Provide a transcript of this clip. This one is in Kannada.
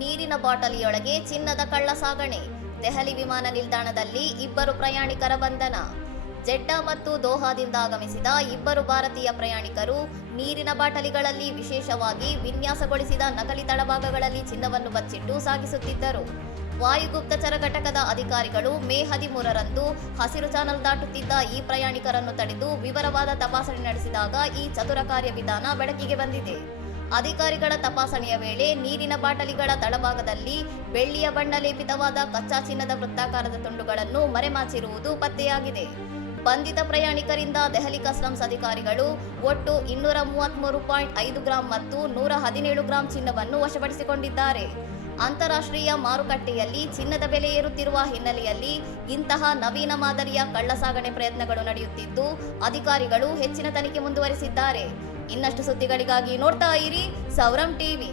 ನೀರಿನ ಬಾಟಲಿಯೊಳಗೆ ಚಿನ್ನದ ಕಳ್ಳ ಸಾಗಣೆ. ದೆಹಲಿ ವಿಮಾನ ನಿಲ್ದಾಣದಲ್ಲಿ ಇಬ್ಬರು ಪ್ರಯಾಣಿಕರ ಬಂಧನ. ಜೆಡ್ಡಾ ಮತ್ತು ದೋಹಾದಿಂದ ಆಗಮಿಸಿದ ಇಬ್ಬರು ಭಾರತೀಯ ಪ್ರಯಾಣಿಕರು ನೀರಿನ ಬಾಟಲಿಗಳಲ್ಲಿ ವಿಶೇಷವಾಗಿ ವಿನ್ಯಾಸಗೊಳಿಸಿದ ನಕಲಿ ತಳಭಾಗಗಳಲ್ಲಿ ಚಿನ್ನವನ್ನು ಬಚ್ಚಿಟ್ಟು ಸಾಗಿಸುತ್ತಿದ್ದರು. ವಾಯು ಗುಪ್ತಚರ ಘಟಕದ ಅಧಿಕಾರಿಗಳು ಮೇ 13ರಂದು ಹಸಿರು ಚಾನಲ್ ದಾಟುತ್ತಿದ್ದ ಈ ಪ್ರಯಾಣಿಕರನ್ನು ತಡೆದು ವಿವರವಾದ ತಪಾಸಣೆ ನಡೆಸಿದಾಗ ಈ ಚತುರ ಕಾರ್ಯವಿಧಾನ ಬೆಳಕಿಗೆ ಬಂದಿದೆ. ಅಧಿಕಾರಿಗಳ ತಪಾಸಣೆಯ ವೇಳೆ ನೀರಿನ ಬಾಟಲಿಗಳ ತಳಭಾಗದಲ್ಲಿ ಬೆಳ್ಳಿಯ ಬಣ್ಣ ಲೇಪಿತವಾದ ಕಚ್ಚಾ ಚಿನ್ನದ ವೃತ್ತಾಕಾರದ ತುಂಡುಗಳನ್ನು ಮರೆಮಾಚಿರುವುದು ಪತ್ತೆಯಾಗಿದೆ. ಬಂಧಿತ ಪ್ರಯಾಣಿಕರಿಂದ ದೆಹಲಿ ಕಸ್ಟಮ್ಸ್ ಅಧಿಕಾರಿಗಳು ಒಟ್ಟು 233.5 ಗ್ರಾಂ ಮತ್ತು 117 ಗ್ರಾಂ ಚಿನ್ನವನ್ನು ವಶಪಡಿಸಿಕೊಂಡಿದ್ದಾರೆ. ಅಂತಾರಾಷ್ಟ್ರೀಯ ಮಾರುಕಟ್ಟೆಯಲ್ಲಿ ಚಿನ್ನದ ಬೆಲೆ ಏರುತ್ತಿರುವ ಹಿನ್ನೆಲೆಯಲ್ಲಿ ಇಂತಹ ನವೀನ ಮಾದರಿಯ ಕಳ್ಳಸಾಗಣೆ ಪ್ರಯತ್ನಗಳು ನಡೆಯುತ್ತಿದ್ದು, ಅಧಿಕಾರಿಗಳು ಹೆಚ್ಚಿನ ತನಿಖೆ ಮುಂದುವರಿಸಿದ್ದಾರೆ. ಇನ್ನಷ್ಟು ಸುದ್ದಿಗಳಿಗಾಗಿ ನೋಡ್ತಾ ಇರಿ ಸೌರಂ ಟಿವಿ.